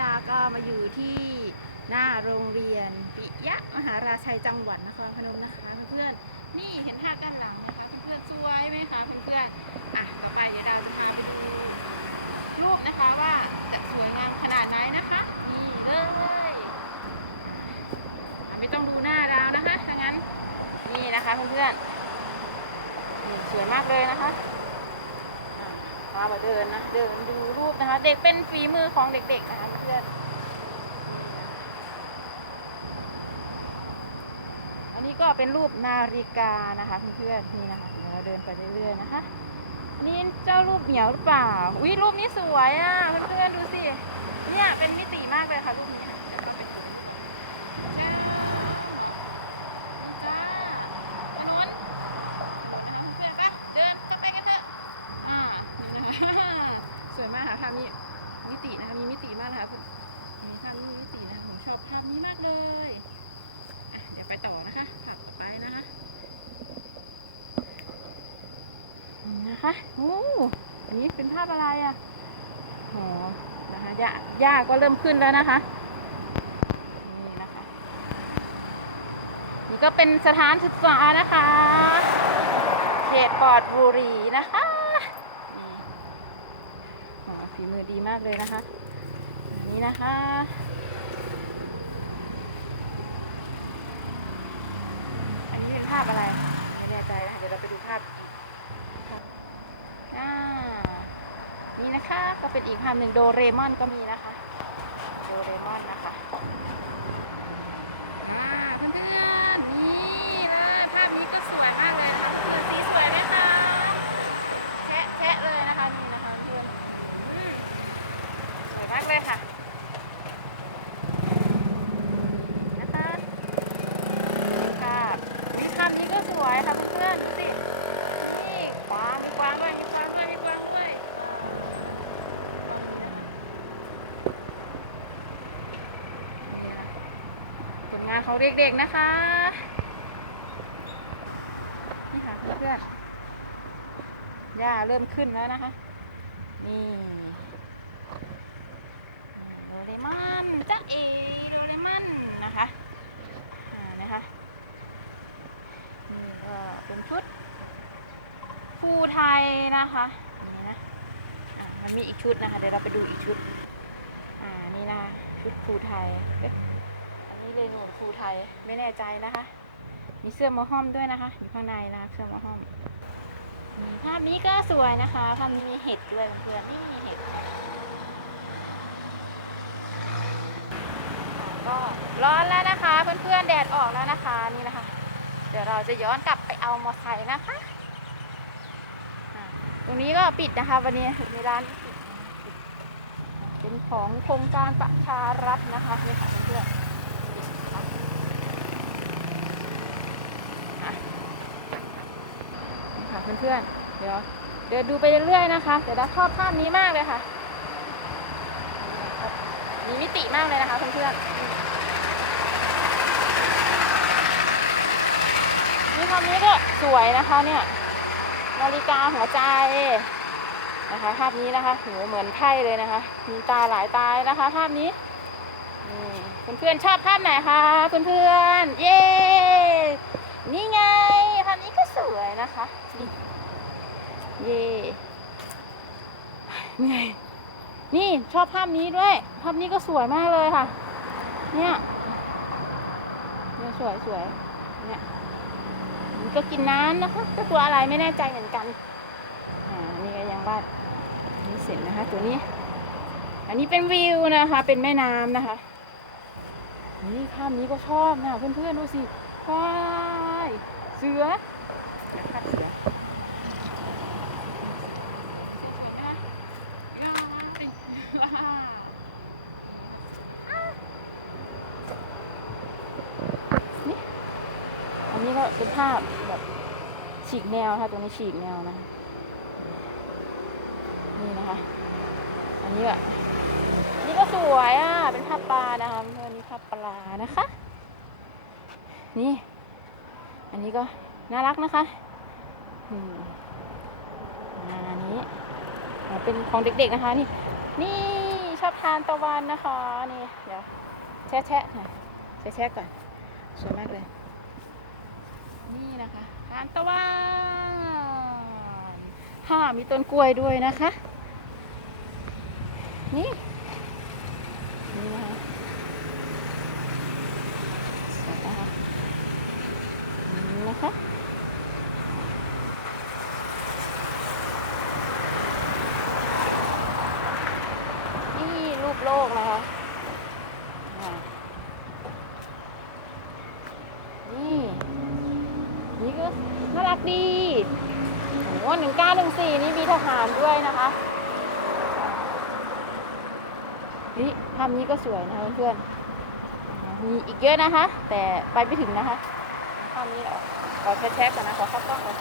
ดาก็มาอยู่ที่หน้าโรงเรียนปิยะมหาราชัยจังหวัดนครพนมนะคะ เพื่อนๆนี่เห็นภาพด้านหลังนะคะเพื่อนๆสวยไหมคะเพื่อนๆอะต่อไปเดี๋ยวเราจะพาไปดูรูปนะคะว่าจะสวยงามขนาดไหนนะคะนี่เลยไม่ต้องดูหน้าดาวนะคะถ้างั้นนี่นะคะเพื่อนๆนี่สวยมากเลยนะคะพามาเดินนะเดินดู นะคะ เด็กเป็นฝีมือของเด็กๆนะคะเพื่อนอันนี้ก็เป็นรูปนาฬิกานะคะเพื่อนๆนี่นะคะเดี๋ยวเราเดินไปเรื่อยๆนะคะ นี่เจ้ารูปเหมียวหรือเปล่าอุ้ยรูปนี้สวยอะเพื่อนๆดูสิเนี่ยเป็นมิติมากเลยค่ะรูปนี้เดี๋ยวเราไปดูจ้าจ้าถนนนะคะเพื่อนๆไปเดินจะไปกันเถอะ อ่าสวยมากค่ะภาพนี้มิตินะคะมีมิติมากนะคะมีภาพนี้มีมิตินะคะผมชอบภาพนี้มากเลยอะเดี๋ยวไปต่อนะคะภาพต่อไปนะคะนี่นะ คะโอ้อันนี้เป็นภาพอะไรอะโหนะคะหญ้าหญ้าก็เริ่มขึ้นแล้วนะคะ นี่นะคะ นี่ก็เป็นสถานศึกษานะคะ เขตปอดบุรีนะคะนี่ฝีมือดีมากเลยนะคะนนี้นะคะอันนี้เป็นภาพอะไรไม่แน่ใจนะคะเดี๋ยวเราไปดูภาพ อ่านี่นะคะก็เป็นอีกภาพหนึ่งโดเรมอนก็มีนะคะ โดเรมอนนะคะ อ่าเพื่อนๆนี่เลยภาพนี้ก็สวยมากเลยนะคะเพื่อนสีสวยไหมคะแชะแชะเลยนะคะนี่นะคะเพื่อนอืมสวยมากเลยค่ะนะคะนี่ค่ะภาพนี้ก็สวยค่ะเพื่อนๆดูสินี่กวางมีกวางด้วยมีกวางด้วยมีกวางด้วยนี่นะ ผลงาน ของเด็กๆนะคะนี่ค่ะเพื่อนๆหญ้าเริ่มขึ้นแล้วนะคะ นี่โดเรมอนจ้าเอโดเรมอนนะคะอ่านะคะนี่ก็เป็นชุดภูไทยนะคะนี่นะะมันมีอีกชุดนะคะ เดี๋ยวเราไปดูอีกชุด อ่านี่นะคะชุดภูไทย เอ๊ะอันนี้เลยหนูภูไทย ไม่แน่ใจนะคะ มีเสื้อมอห้อมด้วยนะคะ อยู่ข้างในนะเสื้อมอห้อมภาพนี้ก็สวยนะคะภาพนี้มีเห็ดด้วยเพื่อนๆนี่มีเห็ดก็ร้อนแล้วนะคะ เพื่อนๆแดดออกแล้วนะคะนี่นะคะ เดี๋ยวเราจะย้อนกลับไปเอามอไซค์นะคะตรงนี้ก็ปิดนะคะ วันนี้ในร้านเป็นของโครงการประชารัฐนะคะนี่ค่ะเพื่อนๆ นี่ค่ะ เพื่อนๆ เดี๋ยวเดินดูไปเรื่อยๆนะคะ เดี๋ยวดาชอบภาพนี้มากเลยค่ะมีมิติมากเลยนะคะเพื่อนๆนี่ภาพนี้ก็สวยนะคะเนี่ยนาฬิกาหัวใจนะคะภาพนี้นะคะโหเหมือนไพ่เลยนะคะ มีตาหลายตานะคะ ภาพนี้นเพื่อนๆชอบภาพไหนคะเพื่อนๆเย้นี่ไง ภาพนี้ก็สวยนะคะนี่เย่นี่ไงนี่ชอบภาพนี้ด้วย ภาพนี้ก็สวยมากเลยค่ะ เนี่ยเนี่ยสวยสวยเนี่ยมันก็กินน้ำนะคะก็ตัวอะไรไม่แน่ใจเหมือนกันอ่านี่ก็ยังวาดนี่เสร็จนะคะ ตัวนี้ อันนี้เป็นวิวนะคะ เป็นแม่น้ำนะคะ นี่ภาพนี้ก็ชอบนะเพื่อนๆดูสิว้าย เสือนะคะเสือนี่อันนี้ก็เป็นภาพแบบฉีกแนวนะคะตัวนี้ฉีกแนวนะคะนี่นะคะ อันนี้ก็นี่ก็สวยอะ เป็นภาพปลานะคะเพื่อนนี่ภาพปลานะคะ นี่ อันนี้ก็น่ารักนะคะอืมอันนี้เป็นของเด็กๆนะคะนี่ นี่ชอบทานตะวันนะคะนี่เดี๋ยวแชะแชะหน่อยแชะแชะก่อนสวยมากเลย นี่นะคะทานตะวันค่ะมีต้นกล้วยด้วยนะคะ นี่นะคะสวยนะคะนี่นะคะ นี่รูป โลกนะคะอ่านี่นี่ก็น่ารักดีโอ้หนึ่งเก้าหนึ่งสี่นี่มีทหารด้วยนะคะนี่ภาพนี้ก็สวยนะคะเพื่อนมีอีกเยอะนะคะ แต่ไปไม่ถึงนะคะภาพนี้เราขอแชร์ๆก่อนนะขอเข้ากล้องก่อน